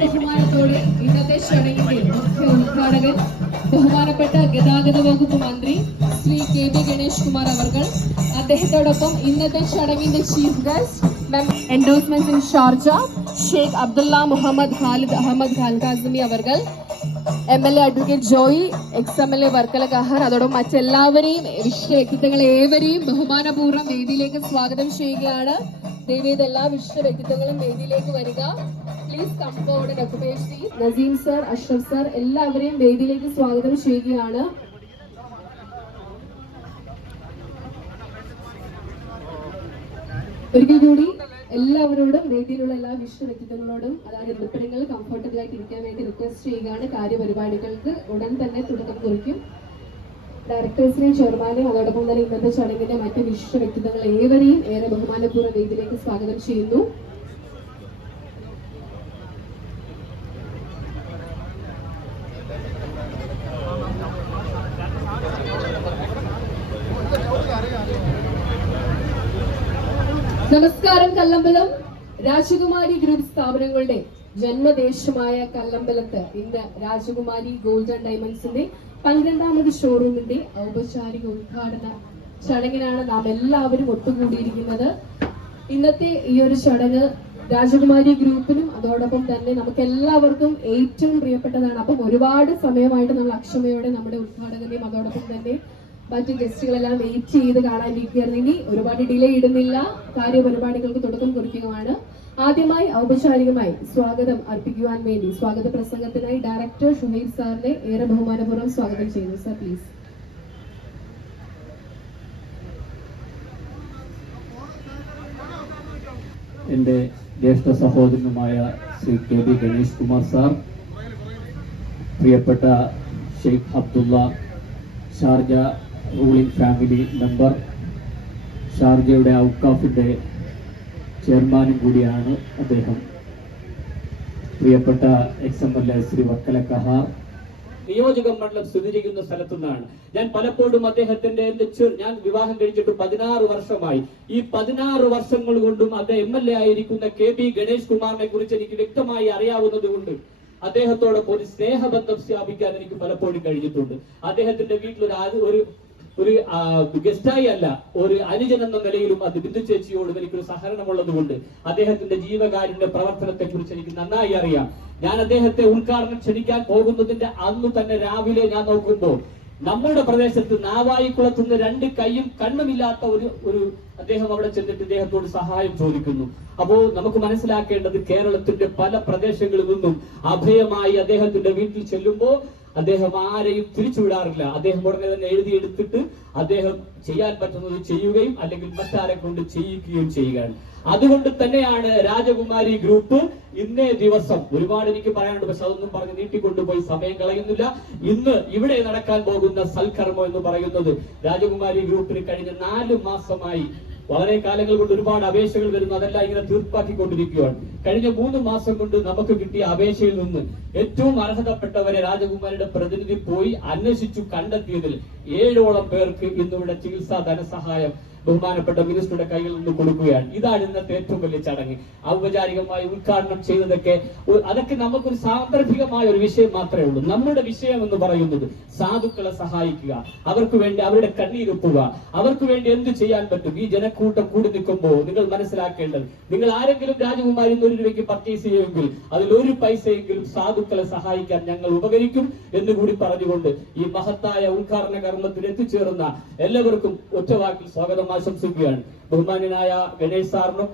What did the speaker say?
ബഹുമാനത്തോട് ഇന്നത്തെ ചടങ്ങിന്റെ മുഖ്യ ഉദ്ഘാടകൻ ബഹുമാനപ്പെട്ട ഗതാഗത വകുപ്പ് അദ്ദേഹത്തോടൊപ്പം ഇന്നത്തെ ചടങ്ങിന്റെ chief guest endorsement in Sharjah Sheikh Abdullah Muhammad Khalid Ahmed Al Qasimi അവർകൾ M L A advocate Joy ex M L A Varkala Kahar അതോടൊപ്പം മറ്റെല്ലാവരെയും വിശിഷ്ട വ്യക്തിത്വങ്ങൾ ഏവരെയും ബഹുമാനപൂർവം വേദിയിലേക്ക് സ്വാഗതം ചെയ്യുകയാണ്. ദേവിയത് എല്ലാ വിശിഷ്ട വ്യക്തിത്വങ്ങളും വേദിയിലേക്ക് വരിക. Please come Naseem sir Ashraf sir എല്ലാവരെയും വേദിയിലേക്ക് സ്വാഗതം ചെയ്യുകയാണ്. ഒരിക്കൽ കൂടി എല്ലാവരോടും വേദിയിലുള്ള എല്ലാ വിശിഷ്ട വ്യക്തിത്വങ്ങളോടും അതായത് ഇരിപ്പിടങ്ങൾ കംഫർട്ടബിൾ ആയിട്ട് ഇരിക്കാൻ വേണ്ടി റിക്വസ്റ്റ് ചെയ്യുകയാണ് കാര്യപരിപാടികൾക്ക് ഉടൻ തന്നെ തുടക്കം കുറിക്കും. ഡയറക്ടേഴ്സിനെയും ചെയർമാനെയും അതോടൊപ്പം തന്നെ ഇന്നത്തെ ചടങ്ങിന്റെ മറ്റ് വിശിഷ്ട വ്യക്തിത്വങ്ങൾ ഏവരെയും ഏറെ ബഹുമാനപൂർവ വേദിയിലേക്ക് സ്വാഗതം ചെയ്യുന്നു. നമസ്കാരം കല്ലമ്പലം. രാജകുമാരി ഗ്രൂപ്പ് സ്ഥാപനങ്ങളുടെ ജന്മദേശമായ കല്ലമ്പലത്ത് ഇന്ന് രാജകുമാരി ഗോൾഡ് ആൻഡ് ഡയമണ്ട്സിന്റെ പന്ത്രണ്ടാമത് ഷോറൂമിന്റെ ഔപചാരിക ഉദ്ഘാടന ചടങ്ങിനാണ് നാം എല്ലാവരും ഒത്തുകൂടിയിരിക്കുന്നത്. ഇന്നത്തെ ഈ ഒരു ചടങ്ങ് രാജകുമാരി ഗ്രൂപ്പിനും അതോടൊപ്പം തന്നെ നമുക്ക് എല്ലാവർക്കും ഏറ്റവും പ്രിയപ്പെട്ടതാണ്. അപ്പം ഒരുപാട് സമയമായിട്ട് നമ്മൾ അക്ഷമയോടെ നമ്മുടെ ഉദ്ഘാടകനെയും അതോടൊപ്പം തന്നെ മറ്റു ഗസ്റ്റുകളെല്ലാം വെയിറ്റ് ചെയ്ത് കാണാനിരിക്കുകയായിരുന്നു. ഇനി ഒരുപാട് ഡിലേ ഇടുന്നില്ല. കാര്യപരിപാടികൾക്ക് തുടക്കം കുറിക്കുകയാണ്. ആദ്യമായി ഔപചാരികമായി സ്വാഗതം അർപ്പിക്കുവാൻ വേണ്ടി സ്വാഗത പ്രസംഗത്തിനായി ഡയറക്ടർ ഷുഹൈബ് സാറിനെ ഏറെ ബഹുമാനപൂർവം സ്വാഗതം ചെയ്യുന്നു. സർ പ്ലീസ് എന്റെ ജ്യേഷ്ഠ സഹോദരനുമായ Shri K B Ganesh Kumar sir പ്രിയപ്പെട്ട Sheikh Abdullah Sharjah ruling family member ഷാർജയുടെ ഔക്കാഫിന്റെ ചെയർമാനും കൂടിയാണ് അദ്ദേഹം. പ്രിയപ്പെട്ട ex M L A Shri Varkala Kahar നിയോജക മണ്ഡലം സ്ഥിതി ചെയ്യുന്ന സ്ഥലത്തു നിന്നാണ് ഞാൻ പലപ്പോഴും അദ്ദേഹത്തിന്റെ ഞാൻ വിവാഹം കഴിച്ചിട്ട് പതിനാറ് വർഷമായി. ഈ പതിനാറ് വർഷങ്ങൾ കൊണ്ടും അദ്ദേഹം എം എൽ എ ആയിരിക്കുന്ന കെ ബി ഗണേഷ് കുമാറിനെ കുറിച്ച് എനിക്ക് വ്യക്തമായി അറിയാവുന്നത് കൊണ്ട് അദ്ദേഹത്തോടൊപ്പം ഒരു സ്നേഹബന്ധം സ്ഥാപിക്കാൻ എനിക്ക് പലപ്പോഴും കഴിഞ്ഞിട്ടുണ്ട്. അദ്ദേഹത്തിന്റെ വീട്ടിൽ ഒരു ഒരു ഒരു ഗസ്റ്റായി അല്ല ഒരു അനുജൻ എന്ന നിലയിലും അത് ബിന്ദു ചേച്ചിയോടും എനിക്കൊരു സഹകരണമുള്ളത് കൊണ്ട് അദ്ദേഹത്തിന്റെ ജീവകാരുണ്യ പ്രവർത്തനത്തെ കുറിച്ച് എനിക്ക് നന്നായി അറിയാം. ഞാൻ അദ്ദേഹത്തെ ഉദ്ഘാടനം ക്ഷണിക്കാൻ പോകുന്നതിന്റെ അന്ന് തന്നെ രാവിലെ ഞാൻ നോക്കുമ്പോൾ നമ്മുടെ പ്രദേശത്ത് നാവായിക്കുളത്തുനിന്ന് രണ്ട് കൈയും കണ്ണുമില്ലാത്ത ഒരു ഒരു അദ്ദേഹം അവിടെ ചെന്നിട്ട് ഇദ്ദേഹത്തോട് സഹായം ചോദിക്കുന്നു. അപ്പോ നമുക്ക് മനസ്സിലാക്കേണ്ടത് കേരളത്തിന്റെ പല പ്രദേശങ്ങളിൽ നിന്നും അഭയമായി അദ്ദേഹത്തിന്റെ വീട്ടിൽ ചെല്ലുമ്പോൾ അദ്ദേഹം ആരെയും തിരിച്ചുവിടാറില്ല അദ്ദേഹം ഉടനെ തന്നെ എഴുതിയെടുത്തിട്ട് അദ്ദേഹം ചെയ്യാൻ പറ്റുന്നത് ചെയ്യുകയും അല്ലെങ്കിൽ മറ്റാരെ കൊണ്ട് ചെയ്യിക്കുകയും ചെയ്യുകയാണ്. അതുകൊണ്ട് തന്നെയാണ് രാജകുമാരി ഗ്രൂപ്പ് ഇന്നേ ദിവസം ഒരുപാട് എനിക്ക് പറയാനുണ്ട് പക്ഷെ അതൊന്നും പറഞ്ഞ് നീട്ടിക്കൊണ്ടുപോയി സമയം കളയുന്നില്ല. ഇന്ന് ഇവിടെ നടക്കാൻ പോകുന്ന സൽക്കർമ്മം എന്ന് പറയുന്നത് രാജകുമാരി ഗ്രൂപ്പിന് കഴിഞ്ഞ നാല് മാസമായി. വളരെ കാലങ്ങൾ കൊണ്ട് ഒരുപാട് അപേക്ഷകൾ വരുന്നു അതെല്ലാം ഇങ്ങനെ തീർപ്പാക്കിക്കൊണ്ടിരിക്കുകയാണ്. കഴിഞ്ഞ മൂന്ന് മാസം കൊണ്ട് നമുക്ക് കിട്ടിയ അപേക്ഷയിൽ നിന്ന് ഏറ്റവും അർഹതപ്പെട്ടവരെ രാജകുമാരിയുടെ പ്രതിനിധി പോയി അന്വേഷിച്ചു കണ്ടെത്തിയതിൽ ഏഴോളം പേർക്ക് ഇന്നിവിടെ ചികിത്സാ ധനസഹായം ബഹുമാനപ്പെട്ട മിനിസ്റ്ററുടെ കയ്യിൽ നിന്ന് കൊടുക്കുകയാണ്. ഇതാണ് ഇന്നത്തെ ഏറ്റവും വലിയ ചടങ്ങ്. ഔപചാരികമായി ഉദ്ഘാടനം ചെയ്തതൊക്കെ അതൊക്കെ നമുക്കൊരു സാന്ദർഭികമായ ഒരു വിഷയം മാത്രമേ ഉള്ളൂ. നമ്മുടെ വിഷയം എന്ന് പറയുന്നത് സാധുക്കളെ സഹായിക്കുക അവർക്ക് വേണ്ടി അവരുടെ കണ്ണീരൊപ്പുക അവർക്ക് വേണ്ടി എന്ത് ചെയ്യാൻ പറ്റും? ഈ ജനക്കൂട്ടം കൂടി നിൽക്കുമ്പോൾ നിങ്ങൾ മനസ്സിലാക്കേണ്ടത് നിങ്ങൾ ആരെങ്കിലും രാജകുമാരി ഒരു രൂപയ്ക്ക് പർച്ചേസ് ചെയ്യുമെങ്കിൽ അതിൽ ഒരു പൈസയെങ്കിലും സാധുക്കളെ സഹായിക്കാൻ ഞങ്ങൾ ഉപകരിക്കും എന്ന് കൂടി പറഞ്ഞുകൊണ്ട് ഈ മഹത്തായ ഉദ്ഘാടന കർമ്മത്തിൽ എത്തിച്ചേർന്ന എല്ലാവർക്കും ഒറ്റവാക്കിൽ സ്വാഗതം ആശംസിക്കുകയാണ്. ബഹുമാന്യനായ ഗണേഷ് സാറിനും